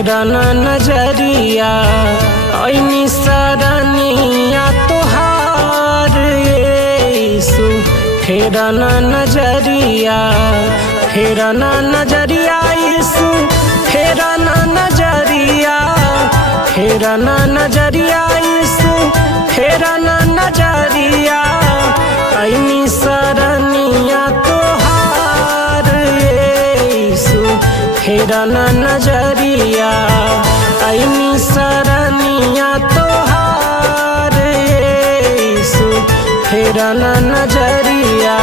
फेरना नजरिया ऐनी सरनिया तोहार यीशु। फेरना नजरिया, फेरना नजरिया यीशु, फेरना नजरिया, फेरना नजरिया यीशु, फेरना नजरिया ऐनी सरनिया तोहार यीशु। फेरना नजरिया ऐनी सरनिया तोहार यीशु। फेरना नजरिया।